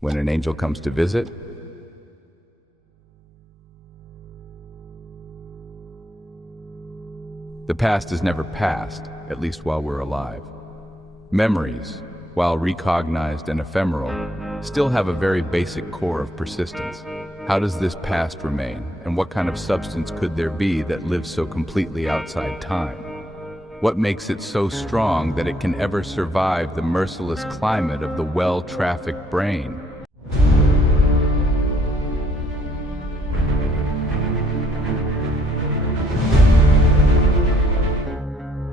When an angel comes to visit, the past is never past, at least while we're alive. Memories, while recognized and ephemeral, still have a very basic core of persistence. How does this past remain, and what kind of substance could there be that lives so completely outside time? What makes it so strong that it can ever survive the merciless climate of the well-trafficked brain?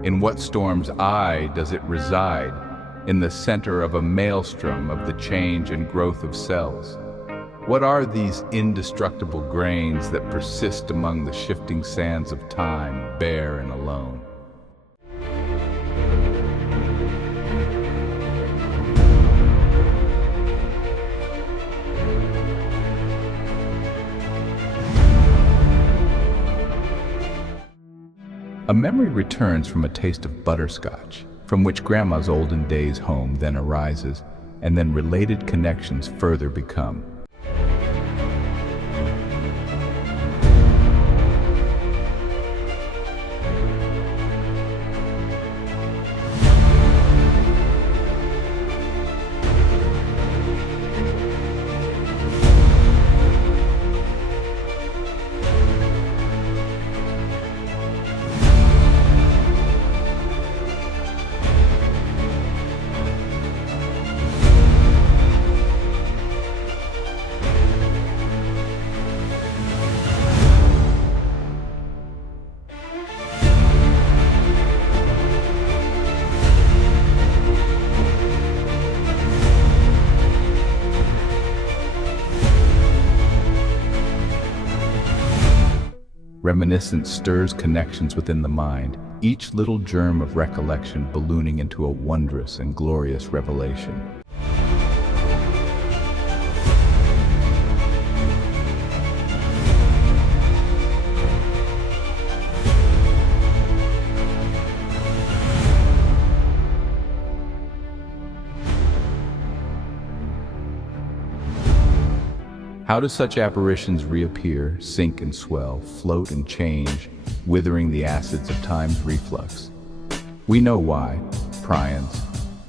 In what storm's eye does it reside, in the center of a maelstrom of the change and growth of cells? What are these indestructible grains that persist among the shifting sands of time, bare and alone? A memory returns from a taste of butterscotch, from which Grandma's olden days home then arises, and then related connections further become. Reminiscence stirs connections within the mind, each little germ of recollection ballooning into a wondrous and glorious revelation. How do such apparitions reappear, sink and swell, float and change, withering the acids of time's reflux? We know why, prions,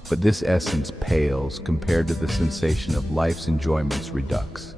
but this essence pales compared to the sensation of life's enjoyments redux.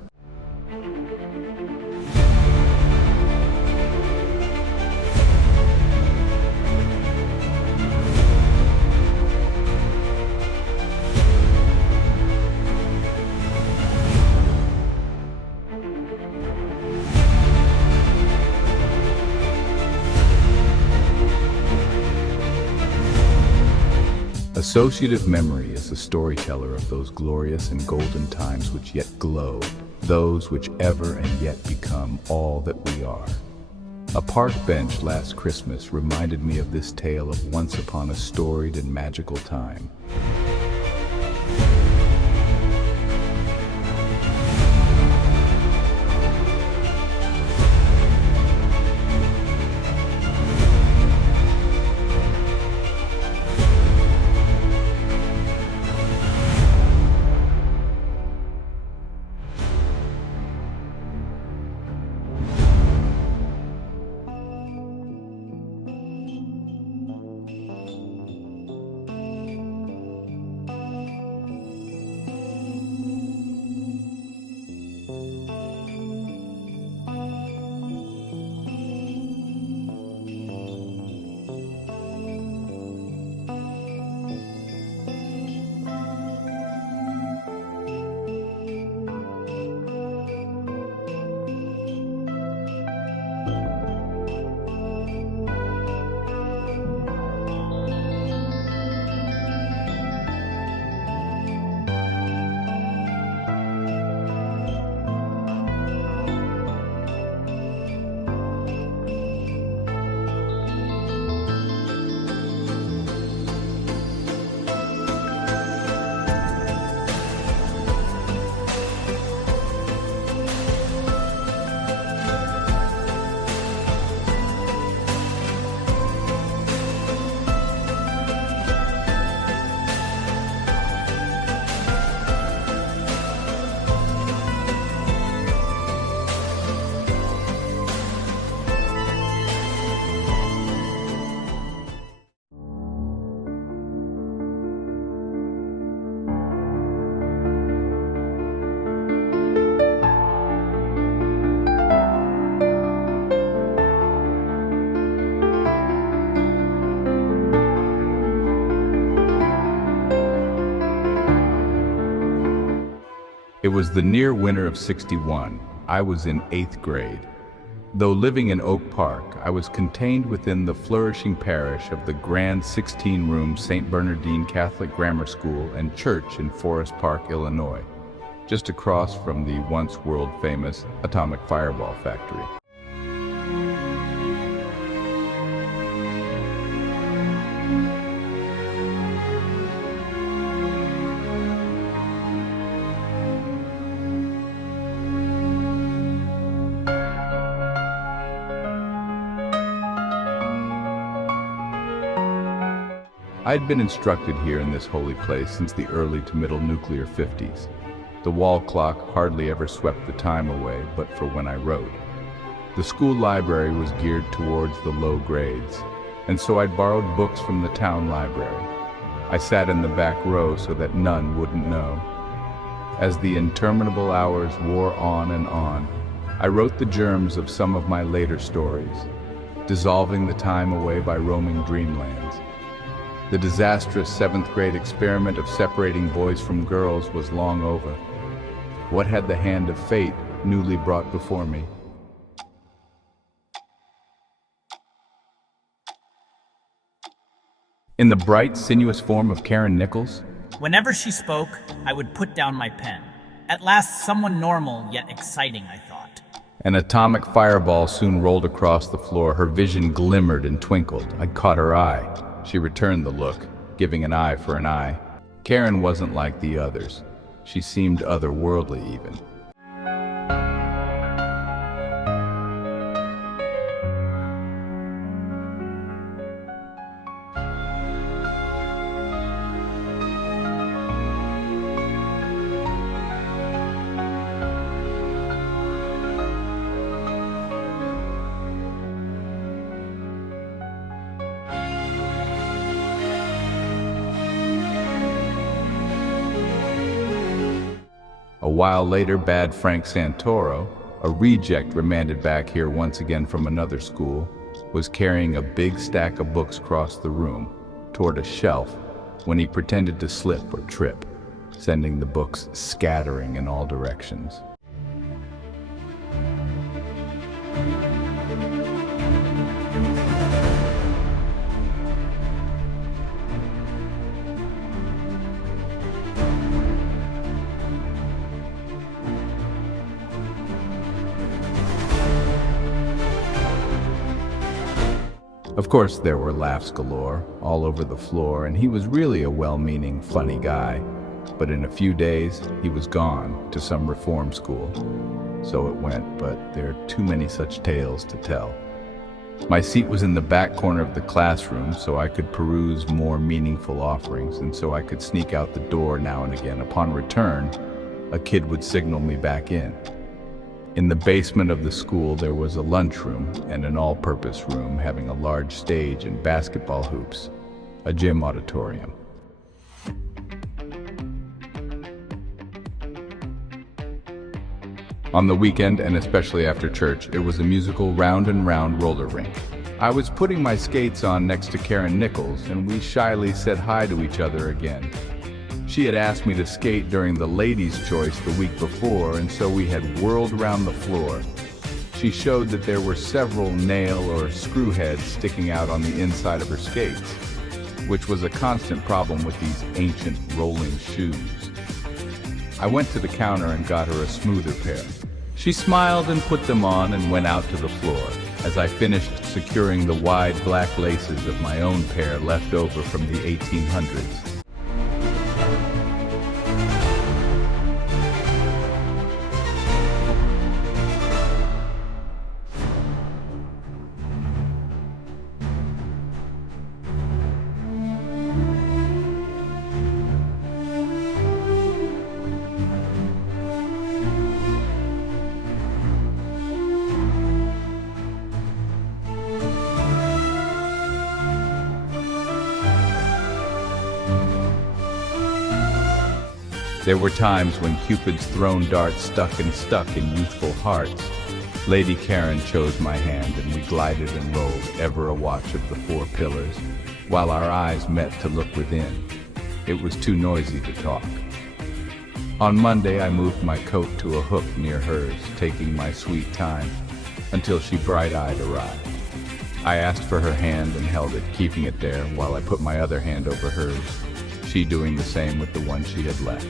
Associative memory is the storyteller of those glorious and golden times which yet glow, those which ever and yet become all that we are. A park bench last Christmas reminded me of this tale of once upon a storied and magical time. was the near winter of '61. I was in 8th grade. Though living in Oak Park, I was contained within the flourishing parish of the grand 16-room St. Bernardine Catholic Grammar School and Church in Forest Park, Illinois, just across from the once world-famous Atomic Fireball factory. I had been instructed here in this holy place since the early to middle nuclear 50s. The wall clock hardly ever swept the time away, but for when I wrote. The school library was geared towards the low grades, and so I'd borrowed books from the town library. I sat in the back row so that none wouldn't know. As the interminable hours wore on and on, I wrote the germs of some of my later stories, dissolving the time away by roaming dreamlands. The disastrous 7th grade experiment of separating boys from girls was long over. What had the hand of fate newly brought before me? In the bright, sinuous form of Karen Nichols? Whenever she spoke, I would put down my pen. At last, someone normal yet exciting, I thought. An atomic fireball soon rolled across the floor. Her vision glimmered and twinkled. I caught her eye. She returned the look, giving an eye for an eye. Karen wasn't like the others. She seemed otherworldly even. A while later, Bad Frank Santoro, a reject remanded back here once again from another school, was carrying a big stack of books across the room toward a shelf when he pretended to slip or trip, sending the books scattering in all directions. Of course, there were laughs galore, all over the floor, and he was really a well-meaning, funny guy. But in a few days, he was gone to some reform school. So it went, but there are too many such tales to tell. My seat was in the back corner of the classroom, so I could peruse more meaningful offerings, and so I could sneak out the door now and again. Upon return, a kid would signal me back in. In the basement of the school, there was a lunchroom and an all-purpose room having a large stage and basketball hoops, a gym auditorium. On the weekend, and especially after church, it was a musical round and round roller rink. I was putting my skates on next to Karen Nichols, and we shyly said hi to each other again. She had asked me to skate during the ladies' choice the week before, and so we had whirled around the floor. She showed that there were several nail or screw heads sticking out on the inside of her skates, which was a constant problem with these ancient rolling shoes. I went to the counter and got her a smoother pair. She smiled and put them on and went out to the floor as I finished securing the wide black laces of my own pair left over from the 1800s. There were times when Cupid's thrown darts stuck in youthful hearts. Lady Karen chose my hand, and we glided and rolled, ever a watch of the four pillars, while our eyes met to look within. It was too noisy to talk. On Monday, I moved my coat to a hook near hers, taking my sweet time, until she bright-eyed arrived. I asked for her hand and held it, keeping it there while I put my other hand over hers, she doing the same with the one she had left.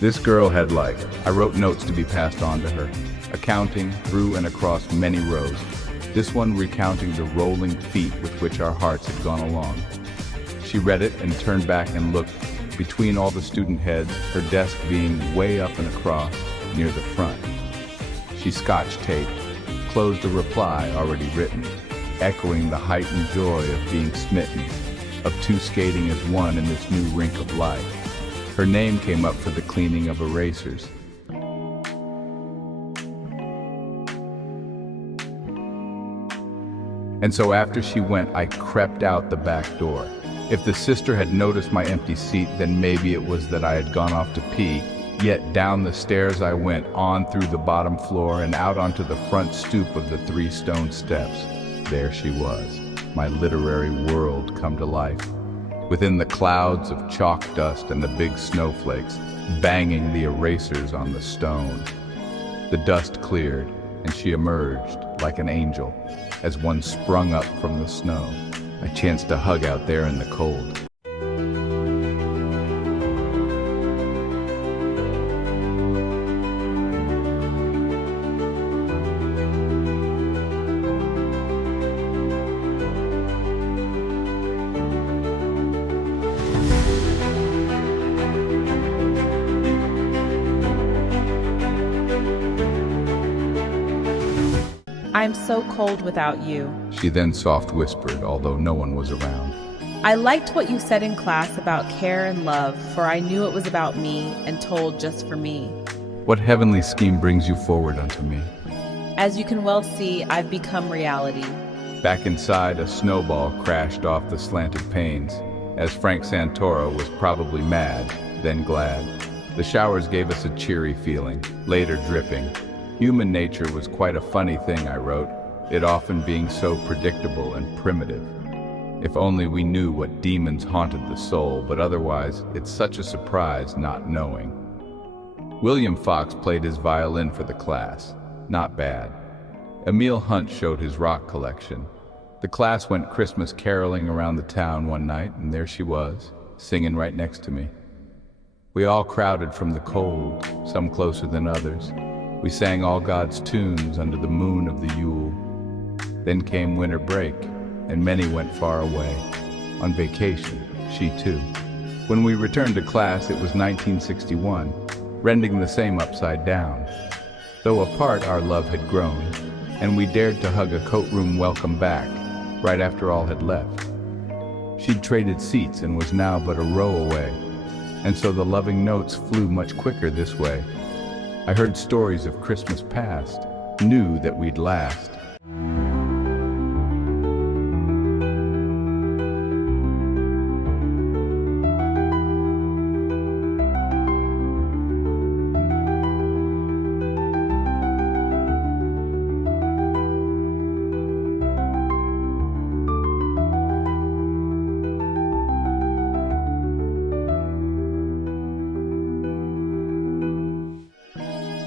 This girl had life. I wrote notes to be passed on to her, accounting through and across many rows, this one recounting the rolling feet with which our hearts had gone along. She read it and turned back and looked between all the student heads, her desk being way up and across near the front. She scotch-taped, closed a reply already written, echoing the heightened joy of being smitten, of two skating as one in this new rink of life. Her name came up for the cleaning of erasers. And so after she went, I crept out the back door. If the sister had noticed my empty seat, then maybe it was that I had gone off to pee. Yet down the stairs I went, on through the bottom floor and out onto the front stoop of the 3 stone steps. There she was, my literary world come to life. Within the clouds of chalk dust and the big snowflakes, banging the erasers on the stone. The dust cleared, and she emerged like an angel, as one sprung up from the snow. I chanced to hug out there in the cold. I'm so cold without you. She then soft whispered, although no one was around. I liked what you said in class about care and love, for I knew it was about me and told just for me. What heavenly scheme brings you forward unto me? As you can well see, I've become reality. Back inside, a snowball crashed off the slanted panes, as Frank Santoro was probably mad, then glad. The showers gave us a cheery feeling, later dripping. Human nature was quite a funny thing, I wrote, it often being so predictable and primitive. If only we knew what demons haunted the soul, but otherwise, it's such a surprise not knowing. William Fox played his violin for the class. Not bad. Emil Hunt showed his rock collection. The class went Christmas caroling around the town one night, and there she was, singing right next to me. We all crowded from the cold, some closer than others. We sang all God's tunes under the moon of the Yule. Then came winter break, and many went far away. On vacation, she too. When we returned to class, it was 1961, rending the same upside down. Though apart, our love had grown, and we dared to hug a coat room welcome back, right after all had left. She'd traded seats and was now but a row away, and so the loving notes flew much quicker this way. I heard stories of Christmas past, knew that we'd last.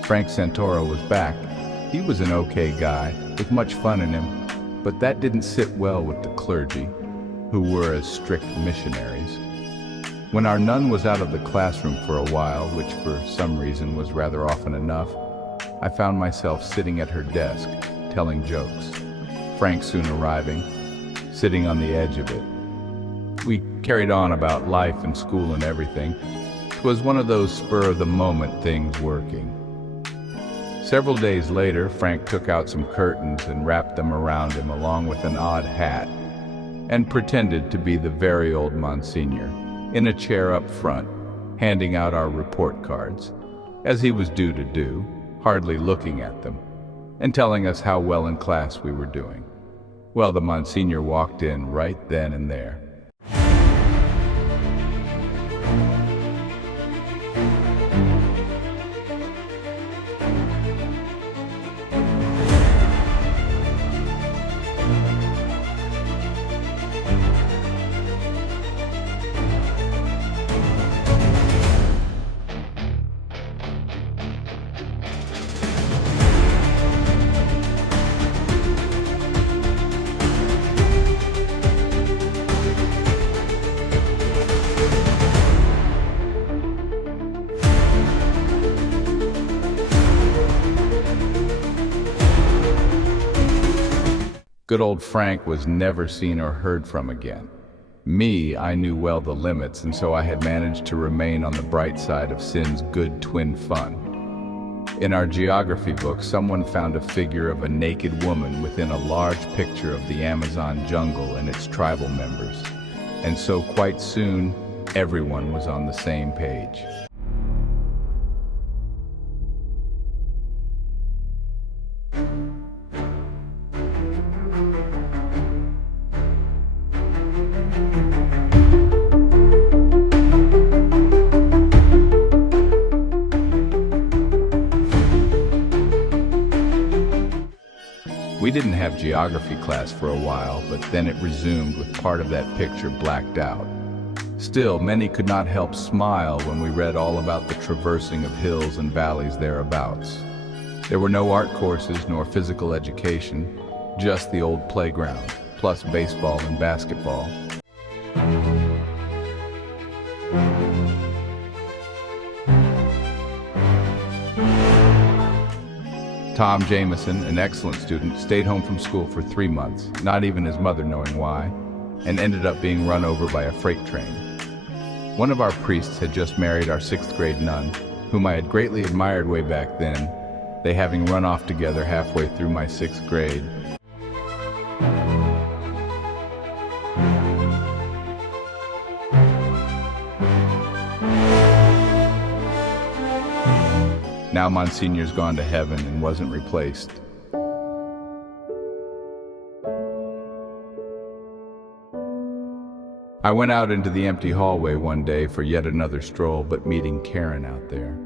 Frank Santoro was back. He was an okay guy, with much fun in him, but that didn't sit well with the clergy, who were as strict missionaries. When our nun was out of the classroom for a while, which for some reason was rather often enough, I found myself sitting at her desk, telling jokes. Frank soon arriving, sitting on the edge of it. We carried on about life and school and everything. It was one of those spur-of-the-moment things working. Several days later, Frank took out some curtains and wrapped them around him along with an odd hat, and pretended to be the very old Monsignor, in a chair up front, handing out our report cards, as he was due to do, hardly looking at them, and telling us how well in class we were doing. Well, the Monsignor walked in right then and there. Good old Frank was never seen or heard from again. Me, I knew well the limits, and so I had managed to remain on the bright side of sin's good twin fun. In our geography book, someone found a figure of a naked woman within a large picture of the Amazon jungle and its tribal members. And so quite soon, everyone was on the same page. We didn't have geography class for a while, but then it resumed with part of that picture blacked out. Still, many could not help smile when we read all about the traversing of hills and valleys thereabouts. There were no art courses nor physical education, just the old playground, plus baseball and basketball. Tom Jameson, an excellent student, stayed home from school for 3 months, not even his mother knowing why, and ended up being run over by a freight train. One of our priests had just married our 6th grade nun, whom I had greatly admired way back then, they having run off together halfway through my 6th grade. Now Monsignor's gone to heaven and wasn't replaced. I went out into the empty hallway one day for yet another stroll, but meeting Karen out there.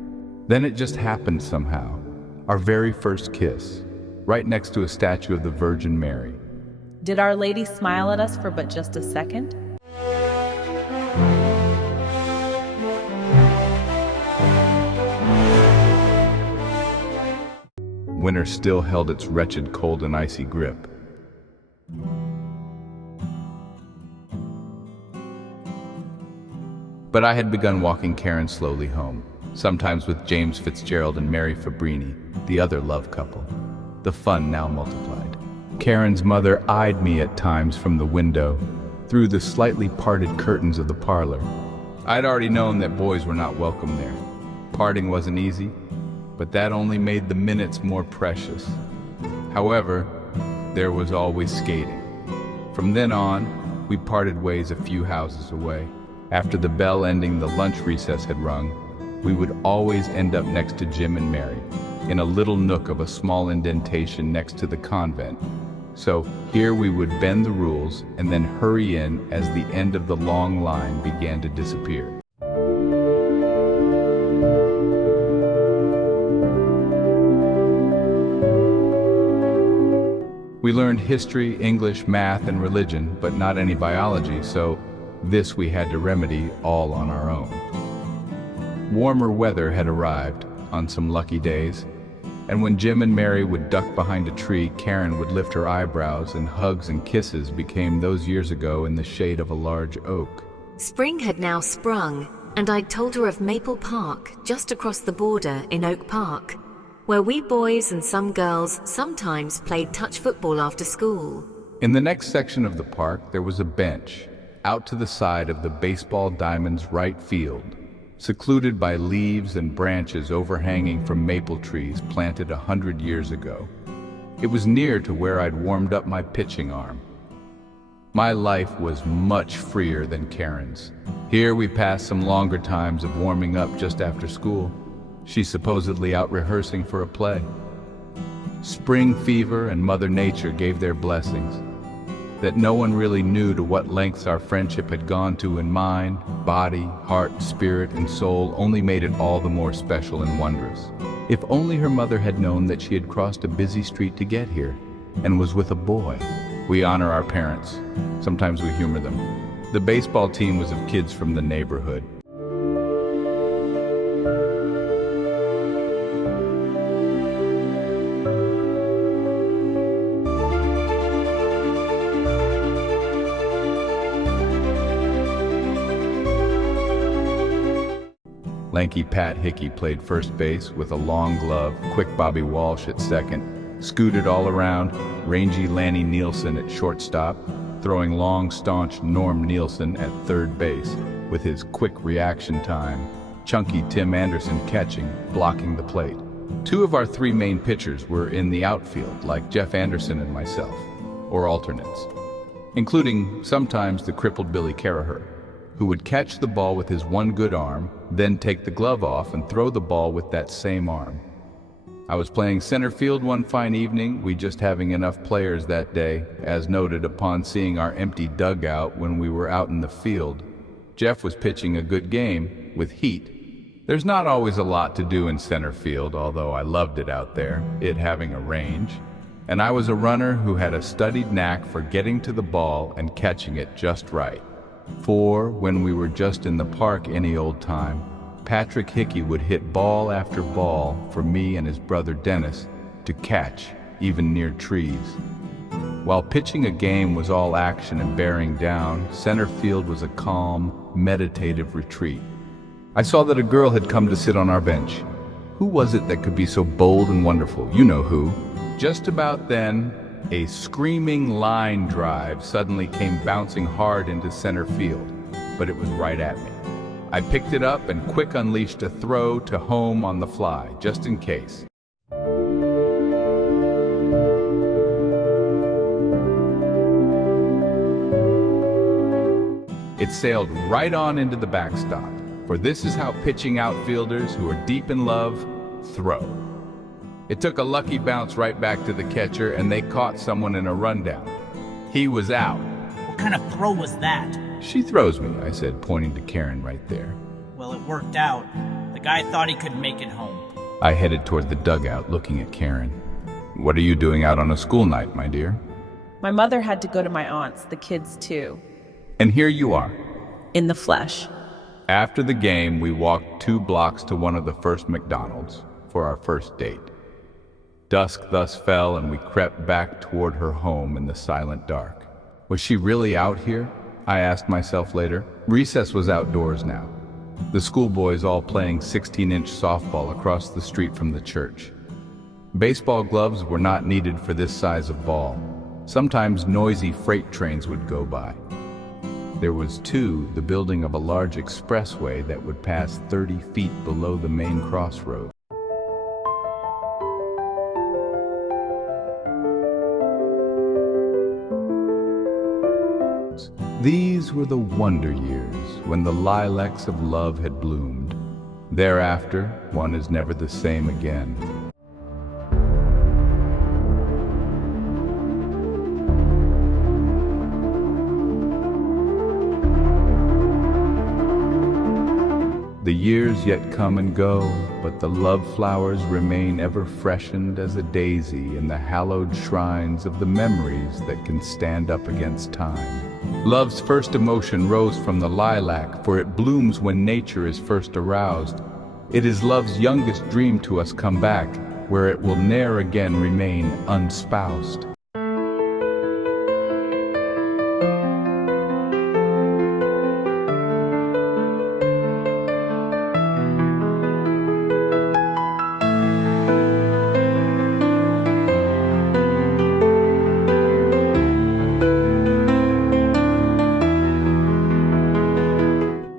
Then it just happened somehow. Our very first kiss, right next to a statue of the Virgin Mary. Did Our Lady smile at us for but just a second? Winter still held its wretched cold and icy grip. But I had begun walking Karen slowly home, sometimes with James Fitzgerald and Mary Fabrini, the other love couple. The fun now multiplied. Karen's mother eyed me at times from the window, through the slightly parted curtains of the parlor. I'd already known that boys were not welcome there. Parting wasn't easy, but that only made the minutes more precious. However, there was always skating. From then on, we parted ways a few houses away. After the bell ending the lunch recess had rung, we would always end up next to Jim and Mary, in a little nook of a small indentation next to the convent. So here we would bend the rules and then hurry in as the end of the long line began to disappear. We learned history, English, math, and religion, but not any biology, so this we had to remedy all on our own. Warmer weather had arrived on some lucky days, and when Jim and Mary would duck behind a tree, Karen would lift her eyebrows, and hugs and kisses became those years ago in the shade of a large oak. Spring had now sprung, and I'd told her of Maple Park, just across the border in Oak Park, where we boys and some girls sometimes played touch football after school. In the next section of the park, there was a bench, out to the side of the baseball diamond's right field, secluded by leaves and branches overhanging from maple trees planted 100 years ago. It was near to where I'd warmed up my pitching arm. My life was much freer than Karen's. Here we passed some longer times of warming up just after school. She supposedly out rehearsing for a play. Spring fever and Mother Nature gave their blessings, that no one really knew to what lengths our friendship had gone to in mind, body, heart, spirit, and soul only made it all the more special and wondrous. If only her mother had known that she had crossed a busy street to get here, and was with a boy. We honor our parents. Sometimes we humor them. The baseball team was of kids from the neighborhood. Lanky Pat Hickey played first base with a long glove, quick Bobby Walsh at second, scooted all around, rangy Lanny Nielsen at shortstop, throwing long, staunch Norm Nielsen at third base, with his quick reaction time, chunky Tim Anderson catching, blocking the plate. Two of our three main pitchers were in the outfield, like Jeff Anderson and myself, or alternates, including sometimes the crippled Billy Caraher, who would catch the ball with his one good arm, then take the glove off and throw the ball with that same arm. I was playing center field one fine evening, we just having enough players that day, as noted upon seeing our empty dugout when we were out in the field. Jeff was pitching a good game, with heat. There's not always a lot to do in center field, although I loved it out there, it having a range. And I was a runner who had a studied knack for getting to the ball and catching it just right. For, when we were just in the park any old time, Patrick Hickey would hit ball after ball for me and his brother Dennis to catch, even near trees. While pitching a game was all action and bearing down, center field was a calm, meditative retreat. I saw that a girl had come to sit on our bench. Who was it that could be so bold and wonderful? You know who. Just about then, a screaming line drive suddenly came bouncing hard into center field, but it was right at me. I picked it up and quick unleashed a throw to home on the fly, just in case. It sailed right on into the backstop, for this is how pitching outfielders who are deep in love throw. It took a lucky bounce right back to the catcher, and they caught someone in a rundown. He was out. What kind of throw was that? She throws me, I said, pointing to Karen right there. Well, it worked out. The guy thought he could make it home. I headed toward the dugout, looking at Karen. What are you doing out on a school night, my dear? My mother had to go to my aunt's, the kids too. And here you are. In the flesh. After the game, we walked 2 blocks to one of the first McDonald's for our first date. Dusk thus fell, and we crept back toward her home in the silent dark. Was she really out here? I asked myself later. Recess was outdoors now. The schoolboys all playing 16-inch softball across the street from the church. Baseball gloves were not needed for this size of ball. Sometimes noisy freight trains would go by. There was, too, the building of a large expressway that would pass 30 feet below the main crossroad. These were the wonder years, when the lilacs of love had bloomed. Thereafter, one is never the same again. The years yet come and go, but the love flowers remain ever freshened as a daisy in the hallowed shrines of the memories that can stand up against time. Love's first emotion rose from the lilac, for it blooms when nature is first aroused. It is love's youngest dream to us come back, where it will ne'er again remain unspoused.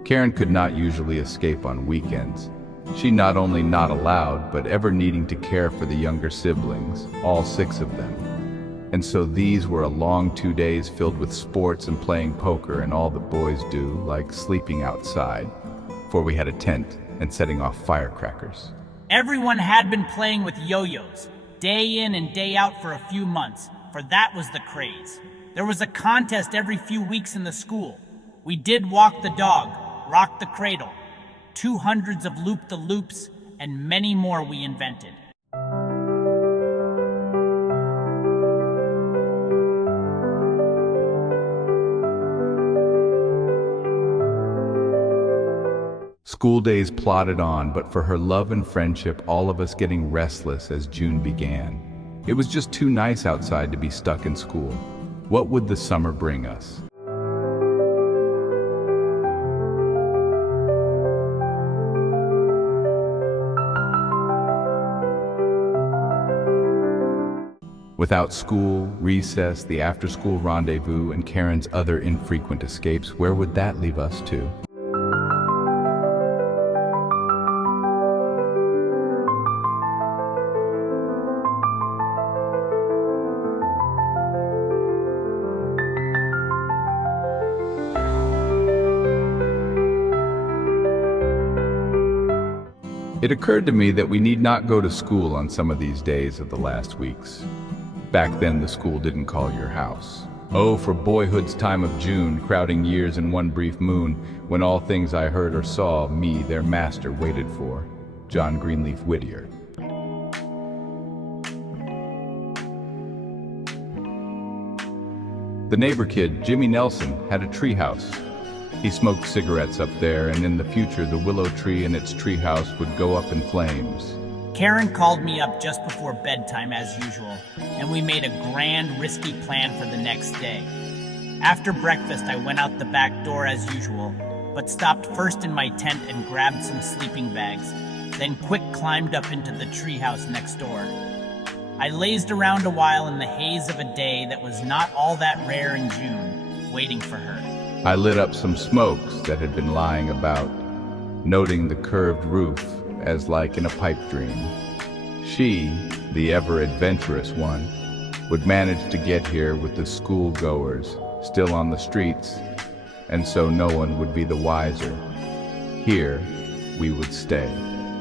Karen could not usually escape on weekends. She not only not allowed, but ever needing to care for the younger siblings, all 6 of them. And so these were a long 2 days filled with sports and playing poker and all the boys do, like sleeping outside, for we had a tent, and setting off firecrackers. Everyone had been playing with yo-yos, day in and day out for a few months, for that was the craze. There was a contest every few weeks in the school. We did walk the dog, rock the cradle, 200s of loop-the-loops, and many more we invented. School days plodded on, but for her love and friendship, all of us getting restless as June began. It was just too nice outside to be stuck in school. What would the summer bring us? Without school, recess, the after-school rendezvous, and Karen's other infrequent escapes, where would that leave us to? It occurred to me that we need not go to school on some of these days of the last weeks. Back then, the school didn't call your house. Oh, for boyhood's time of June, crowding years in one brief moon, when all things I heard or saw, me, their master, waited for. John Greenleaf Whittier. The neighbor kid, Jimmy Nelson, had a treehouse. He smoked cigarettes up there, and in the future, the willow tree and its treehouse would go up in flames. Karen called me up just before bedtime as usual, and we made a grand, risky plan for the next day. After breakfast, I went out the back door as usual, but stopped first in my tent and grabbed some sleeping bags, then quick climbed up into the treehouse next door. I lazed around a while in the haze of a day that was not all that rare in June, waiting for her. I lit up some smokes that had been lying about, noting the curved roof as like in a pipe dream. She, the ever-adventurous one, would manage to get here with the schoolgoers still on the streets, and so no one would be the wiser. Here, we would stay.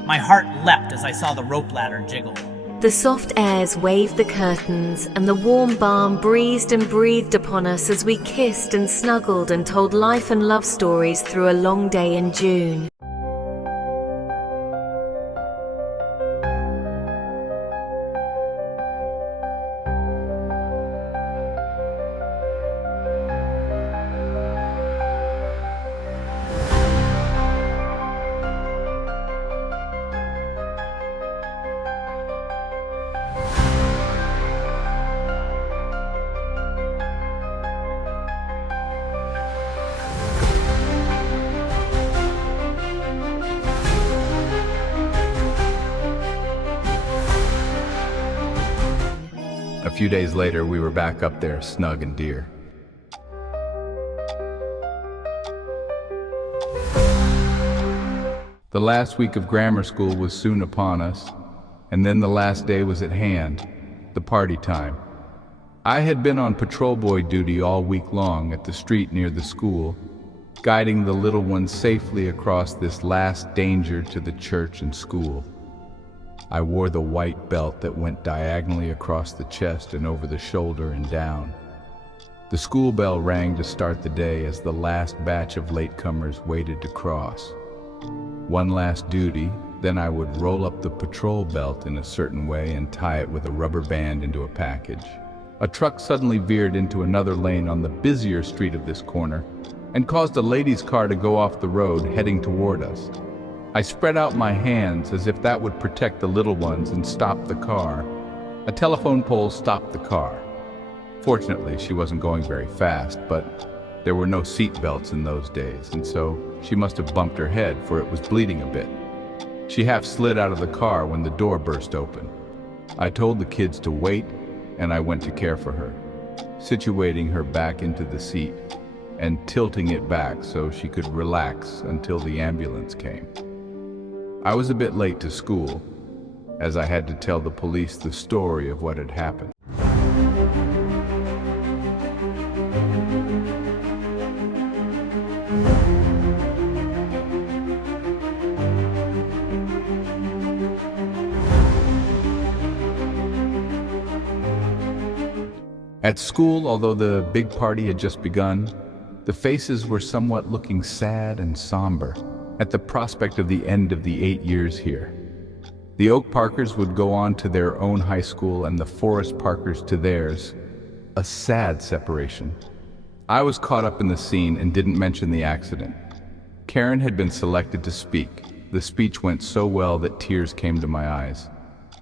My heart leapt as I saw the rope ladder jiggle. The soft airs waved the curtains, and the warm balm breezed and breathed upon us as we kissed and snuggled and told life and love stories through a long day in June. A few days later, we were back up there, snug and dear. The last week of grammar school was soon upon us, and then the last day was at hand, the party time. I had been on patrol boy duty all week long at the street near the school, guiding the little ones safely across this last danger to the church and school. I wore the white belt that went diagonally across the chest and over the shoulder and down. The school bell rang to start the day as the last batch of latecomers waited to cross. One last duty, then I would roll up the patrol belt in a certain way and tie it with a rubber band into a package. A truck suddenly veered into another lane on the busier street of this corner and caused a lady's car to go off the road, heading toward us. I spread out my hands as if that would protect the little ones and stop the car. A telephone pole stopped the car. Fortunately, she wasn't going very fast, but there were no seat belts in those days, and so she must have bumped her head, for it was bleeding a bit. She half slid out of the car when the door burst open. I told the kids to wait, and I went to care for her, situating her back into the seat and tilting it back so she could relax until the ambulance came. I was a bit late to school, as I had to tell the police the story of what had happened. At school, although the big party had just begun, the faces were somewhat looking sad and somber at the prospect of the end of the 8 years here. The Oak Parkers would go on to their own high school and the Forest Parkers to theirs. A sad separation. I was caught up in the scene and didn't mention the accident. Karen had been selected to speak. The speech went so well that tears came to my eyes.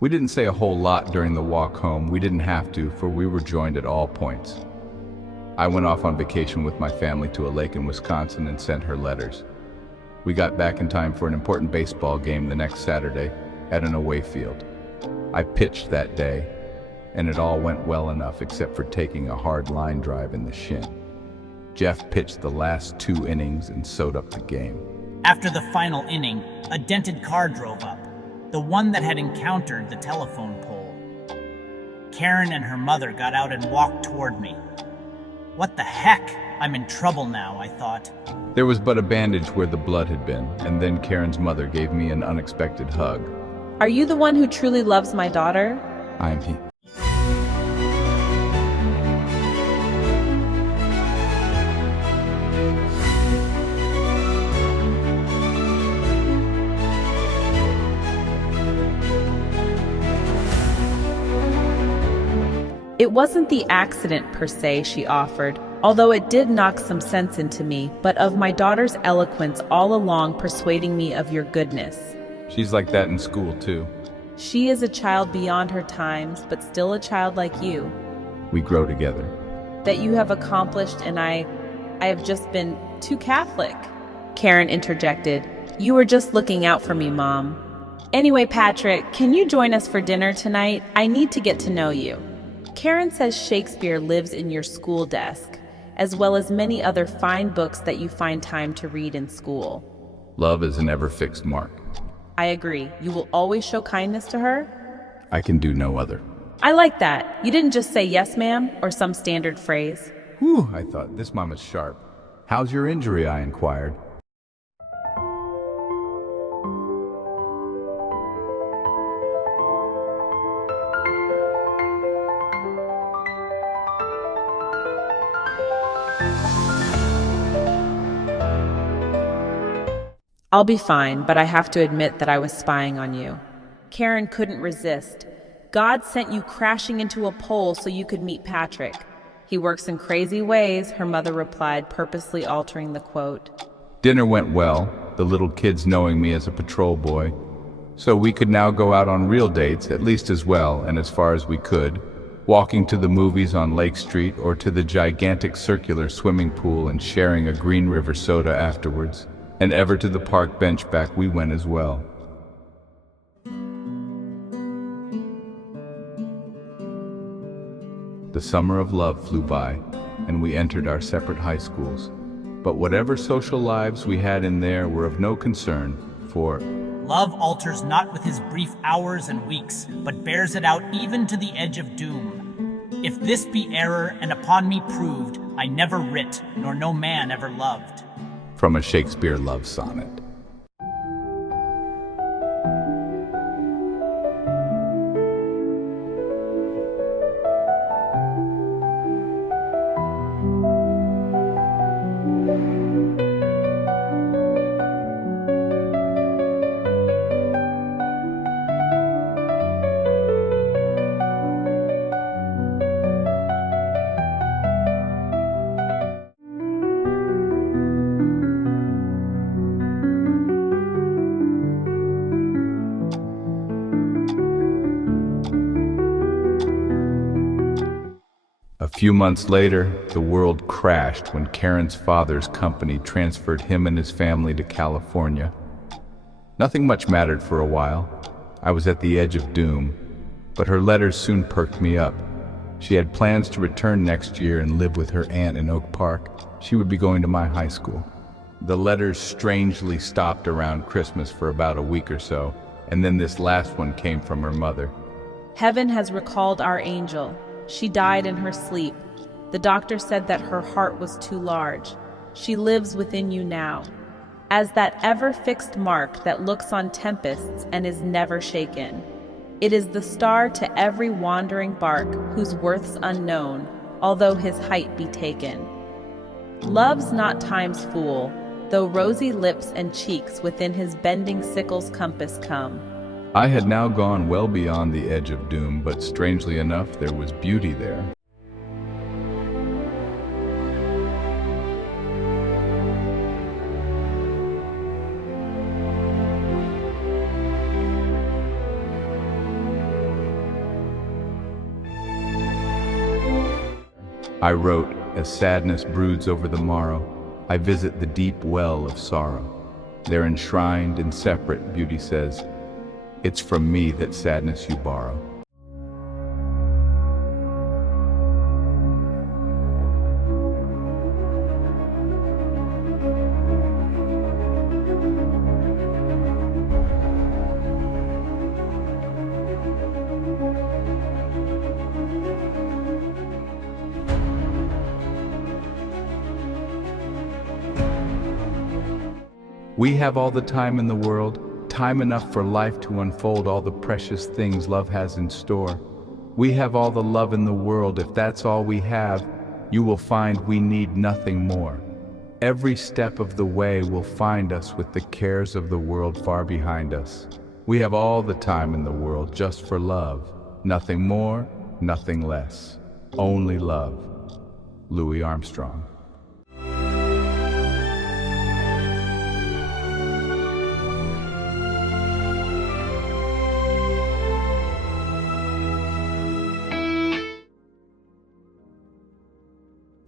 We didn't say a whole lot during the walk home. We didn't have to, for we were joined at all points. I went off on vacation with my family to a lake in Wisconsin and sent her letters. We got back in time for an important baseball game the next Saturday at an away field. I pitched that day, and it all went well enough except for taking a hard line drive in the shin. Jeff pitched the last 2 innings and sewed up the game. After the final inning, a dented car drove up, the one that had encountered the telephone pole. Karen and her mother got out and walked toward me. What the heck? I'm in trouble now, I thought. There was but a bandage where the blood had been, and then Karen's mother gave me an unexpected hug. Are you the one who truly loves my daughter? I'm he. It wasn't the accident per se, she offered, although it did knock some sense into me, but of my daughter's eloquence all along persuading me of your goodness. She's like that in school, too. She is a child beyond her times, but still a child like you. We grow together. That you have accomplished, and I have just been too Catholic. Karen interjected. You were just looking out for me, Mom. Anyway, Patrick, can you join us for dinner tonight? I need to get to know you. Karen says Shakespeare lives in your school desk, as well as many other fine books that you find time to read in school. Love is an ever-fixed mark. I agree. You will always show kindness to her? I can do no other. I like that. You didn't just say yes, ma'am, or some standard phrase. Whew, I thought, this mama's sharp. How's your injury? I inquired. I'll be fine, but I have to admit that I was spying on you. Karen couldn't resist. God sent you crashing into a pole so you could meet Patrick. He works in crazy ways, her mother replied, purposely altering the quote. Dinner went well, the little kids knowing me as a patrol boy. So we could now go out on real dates, at least as well and as far as we could, walking to the movies on Lake Street or to the gigantic circular swimming pool and sharing a Green River soda afterwards. And ever to the park bench back we went as well. The summer of love flew by, and we entered our separate high schools. But whatever social lives we had in there were of no concern, for love alters not with his brief hours and weeks, but bears it out even to the edge of doom. If this be error, and upon me proved, I never writ, nor no man ever loved. From a Shakespeare love sonnet. A few months later, the world crashed when Karen's father's company transferred him and his family to California. Nothing much mattered for a while. I was at the edge of doom, but her letters soon perked me up. She had plans to return next year and live with her aunt in Oak Park. She would be going to my high school. The letters strangely stopped around Christmas for about a week or so, and then this last one came from her mother. Heaven has recalled our angel. She died in her sleep. The doctor said that her heart was too large. She lives within you now, as that ever-fixed mark that looks on tempests and is never shaken. It is the star to every wandering bark whose worth's unknown, although his height be taken. Love's not time's fool, though rosy lips and cheeks within his bending sickle's compass come. I had now gone well beyond the edge of doom, but strangely enough, there was beauty there. I wrote, as sadness broods over the morrow, I visit the deep well of sorrow. There enshrined and separate, beauty says, it's from me that sadness you borrow. We have all the time in the world, time enough for life to unfold all the precious things love has in store. We have all the love in the world. If that's all we have, you will find we need nothing more. Every step of the way will find us with the cares of the world far behind us. We have all the time in the world just for love. Nothing more, nothing less. Only love. Louis Armstrong.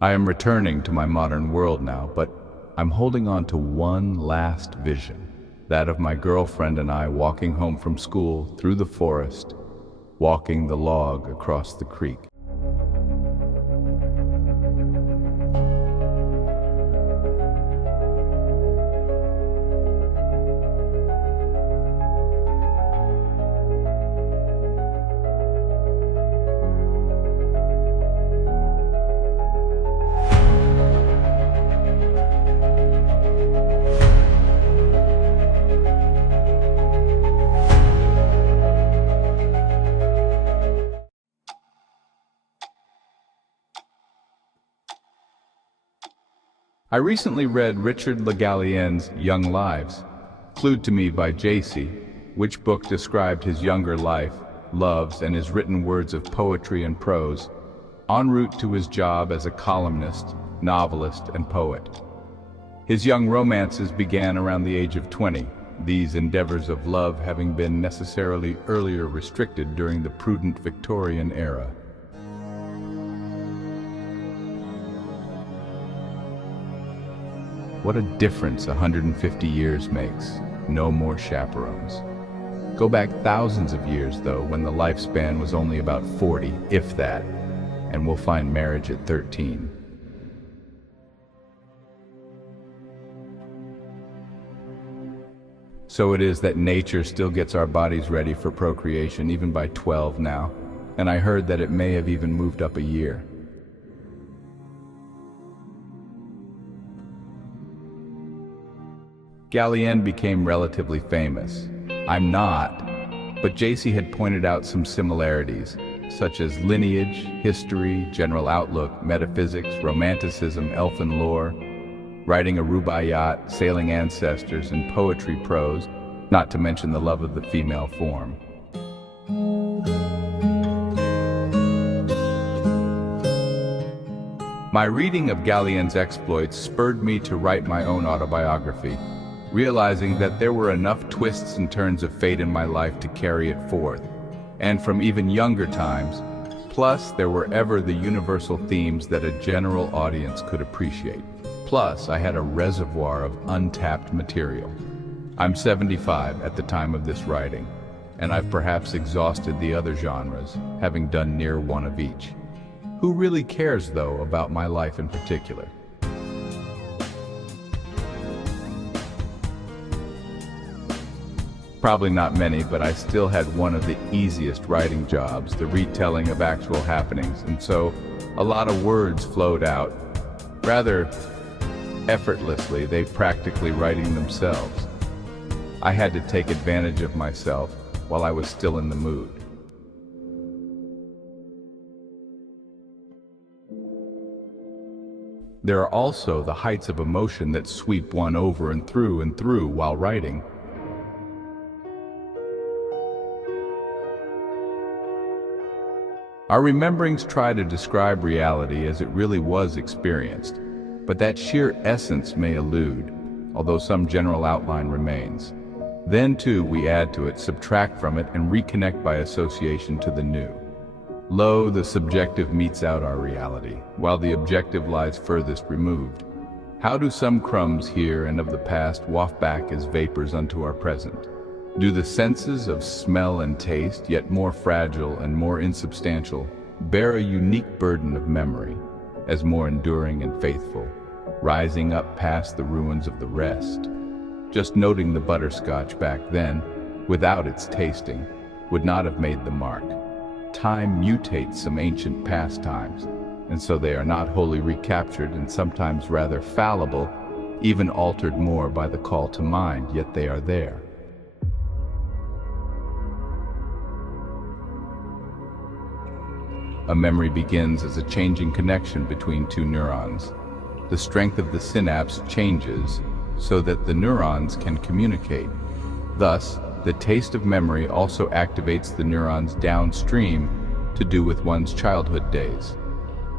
I am returning to my modern world now, but I'm holding on to one last vision, that of my girlfriend and I walking home from school through the forest, walking the log across the creek. I recently read Richard Le Gallienne's Young Lives, clued to me by JC, which book described his younger life, loves, and his written words of poetry and prose, en route to his job as a columnist, novelist, and poet. His young romances began around the age of 20, these endeavors of love having been necessarily earlier restricted during the prudent Victorian era. What a difference 150 years makes. No more chaperones. Go back thousands of years, though, when the lifespan was only about 40, if that, and we'll find marriage at 13. So it is that nature still gets our bodies ready for procreation, even by 12 now, and I heard that it may have even moved up a year. Gallienne became relatively famous. I'm not, but JC had pointed out some similarities, such as lineage, history, general outlook, metaphysics, romanticism, elfin lore, writing a rubaiyat, sailing ancestors, and poetry prose, not to mention the love of the female form. My reading of Gallienne's exploits spurred me to write my own autobiography, realizing that there were enough twists and turns of fate in my life to carry it forth, and from even younger times, plus there were ever the universal themes that a general audience could appreciate. Plus, I had a reservoir of untapped material. I'm 75 at the time of this writing, and I've perhaps exhausted the other genres, having done near one of each. Who really cares, though, about my life in particular? Probably not many, but I still had one of the easiest writing jobs, the retelling of actual happenings, and so a lot of words flowed out. Rather effortlessly, they practically writing themselves. I had to take advantage of myself while I was still in the mood. There are also the heights of emotion that sweep one over and through while writing. Our rememberings try to describe reality as it really was experienced, but that sheer essence may elude, although some general outline remains. Then too we add to it, subtract from it, and reconnect by association to the new. Lo, the subjective meets out our reality, while the objective lies furthest removed. How do some crumbs here and of the past waft back as vapors unto our present? Do the senses of smell and taste, yet more fragile and more insubstantial, bear a unique burden of memory, as more enduring and faithful, rising up past the ruins of the rest? Just noting the butterscotch back then, without its tasting, would not have made the mark. Time mutates some ancient pastimes, and so they are not wholly recaptured and sometimes rather fallible, even altered more by the call to mind, yet they are there. A memory begins as a changing connection between two neurons. The strength of the synapse changes so that the neurons can communicate. Thus, the taste of memory also activates the neurons downstream to do with one's childhood days.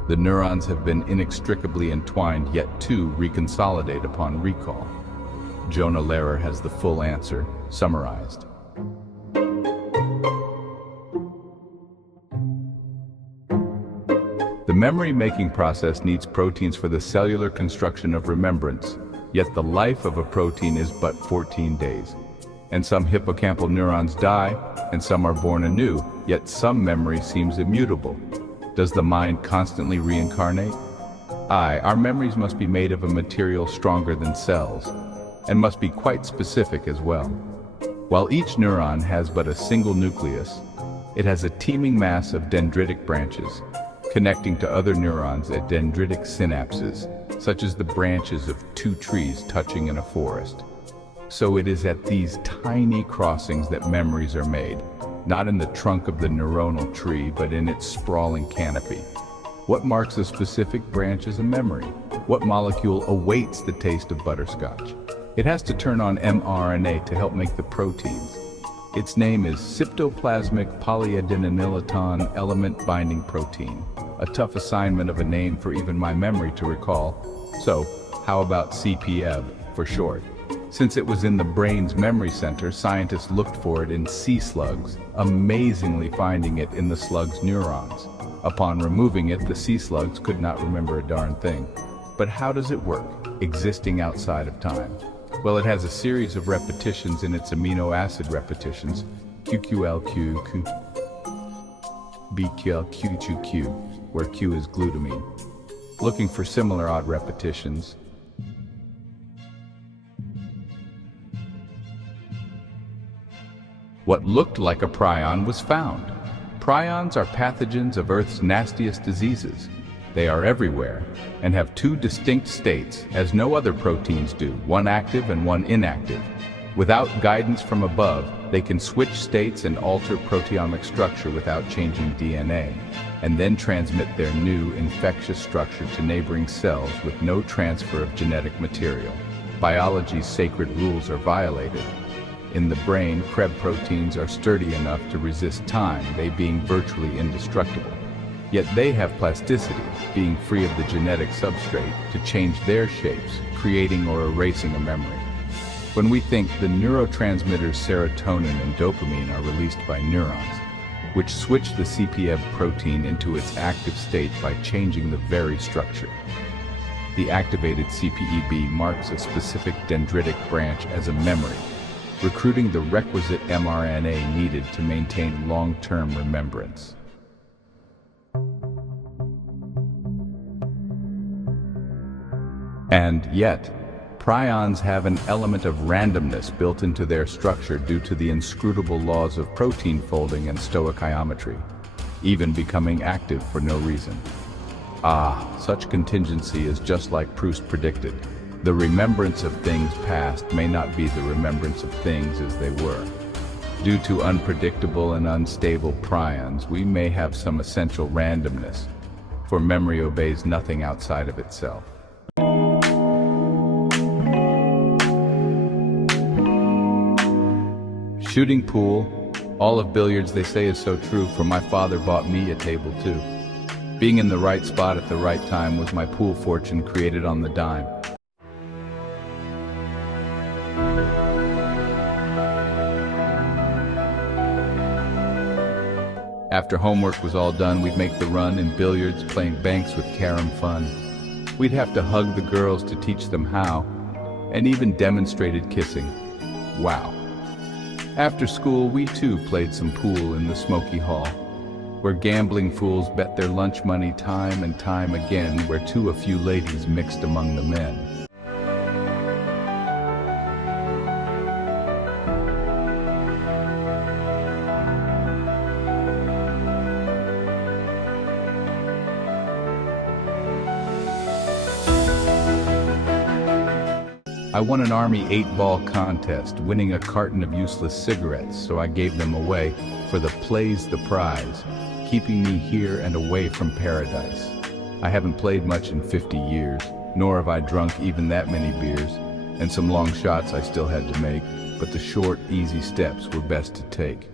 The neurons have been inextricably entwined, yet two reconsolidate upon recall. Jonah Lehrer has the full answer, summarized. The memory-making process needs proteins for the cellular construction of remembrance, yet the life of a protein is but 14 days. And some hippocampal neurons die, and some are born anew, yet some memory seems immutable. Does the mind constantly reincarnate? Aye, our memories must be made of a material stronger than cells, and must be quite specific as well. While each neuron has but a single nucleus, it has a teeming mass of dendritic branches, connecting to other neurons at dendritic synapses, such as the branches of two trees touching in a forest. So it is at these tiny crossings that memories are made, not in the trunk of the neuronal tree, but in its sprawling canopy. What marks a specific branch as a memory? What molecule awaits the taste of butterscotch? It has to turn on mRNA to help make the proteins. Its name is cytoplasmic polyadenylation element binding protein. A tough assignment of a name for even my memory to recall. So, how about CPEB for short? Since it was in the brain's memory center, scientists looked for it in sea slugs, amazingly finding it in the slug's neurons. Upon removing it, the sea slugs could not remember a darn thing. But how does it work, existing outside of time? Well, it has a series of repetitions in its amino acid repetitions, QQLQ, BQLQQQ, where Q is glutamine. Looking for similar odd repetitions, what looked like a prion was found. Prions are pathogens of Earth's nastiest diseases. They are everywhere and have two distinct states, as no other proteins do, one active and one inactive. Without guidance from above, they can switch states and alter proteomic structure without changing DNA, and then transmit their new infectious structure to neighboring cells with no transfer of genetic material. Biology's sacred rules are violated. In the brain, Krebs proteins are sturdy enough to resist time, they being virtually indestructible. Yet they have plasticity, being free of the genetic substrate, to change their shapes, creating or erasing a memory. When we think, the neurotransmitters serotonin and dopamine are released by neurons, which switch the CPEB protein into its active state by changing the very structure. The activated CPEB marks a specific dendritic branch as a memory, recruiting the requisite mRNA needed to maintain long-term remembrance. And yet, prions have an element of randomness built into their structure due to the inscrutable laws of protein folding and stoichiometry, even becoming active for no reason. Such contingency is just like Proust predicted. The remembrance of things past may not be the remembrance of things as they were. Due to unpredictable and unstable prions, we may have some essential randomness, for memory obeys nothing outside of itself. Shooting pool, all of billiards they say is so true, for my father bought me a table too. Being in the right spot at the right time was my pool fortune created on the dime. After homework was all done, we'd make the run in billiards, playing banks with carom fun. We'd have to hug the girls to teach them how, and even demonstrated kissing. Wow. After school, we too played some pool in the smoky hall, where gambling fools bet their lunch money time and time again, where too a few ladies mixed among the men. I won an Army 8-ball contest, winning a carton of useless cigarettes, so I gave them away for the Plays the Prize, keeping me here and away from paradise. I haven't played much in 50 years, nor have I drunk even that many beers, and some long shots I still had to make, but the short, easy steps were best to take.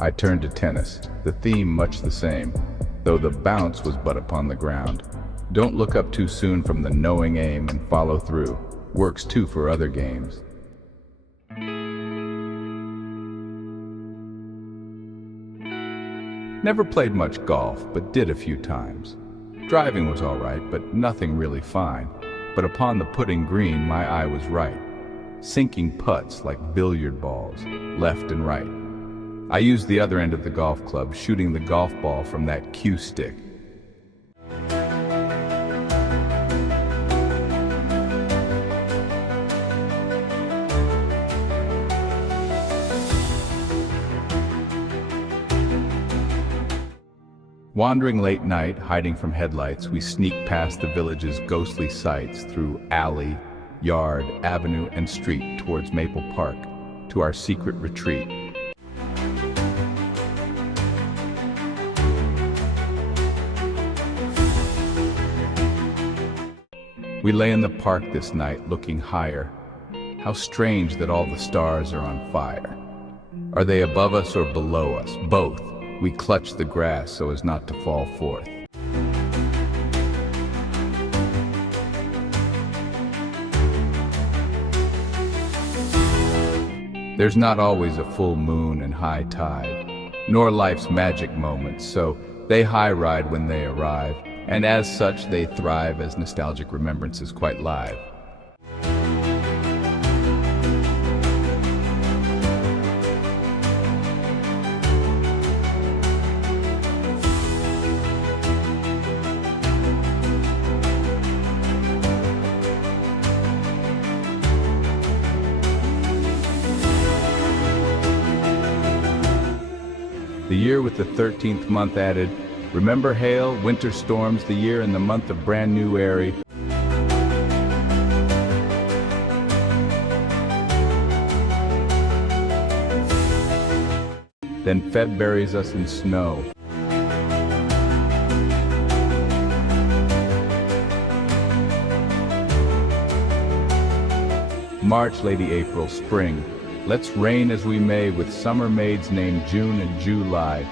I turned to tennis, the theme much the same, though the bounce was but upon the ground. Don't look up too soon from the knowing aim and follow through. Works too for other games. Never played much golf, but did a few times. Driving was all right, but nothing really fine. But upon the putting green, my eye was right. Sinking putts like billiard balls, left and right. I used the other end of the golf club, shooting the golf ball from that cue stick. Wandering late night, hiding from headlights, we sneak past the village's ghostly sights through alley, yard, avenue, and street towards Maple Park, to our secret retreat. We lay in the park this night, looking higher. How strange that all the stars are on fire. Are they above us or below us? Both. We clutch the grass so as not to fall forth. There's not always a full moon and high tide, nor life's magic moments, so they high ride when they arrive, and as such they thrive as nostalgic remembrances quite live. The year with the 13th month added. Remember hail, winter storms, the year and the month of brand new airy. Then Feb buries us in snow. March, Lady April, spring. Let's reign as we may with summer maids named June and July.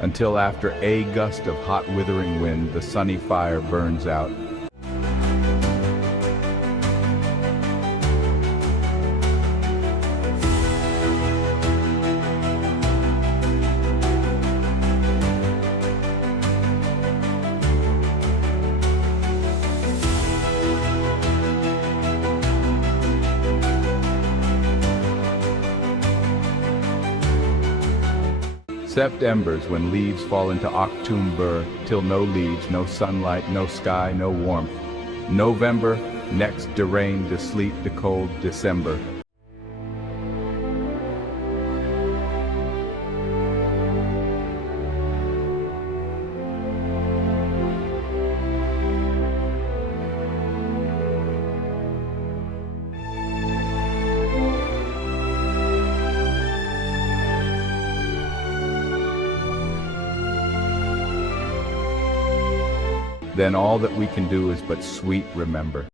Until after a gust of hot withering wind, the sunny fire burns out. Septembers, when leaves fall into October, till no leaves, no sunlight, no sky, no warmth. November, next de rain, de sleet, de cold, December. Then all that we can do is but sweet remember.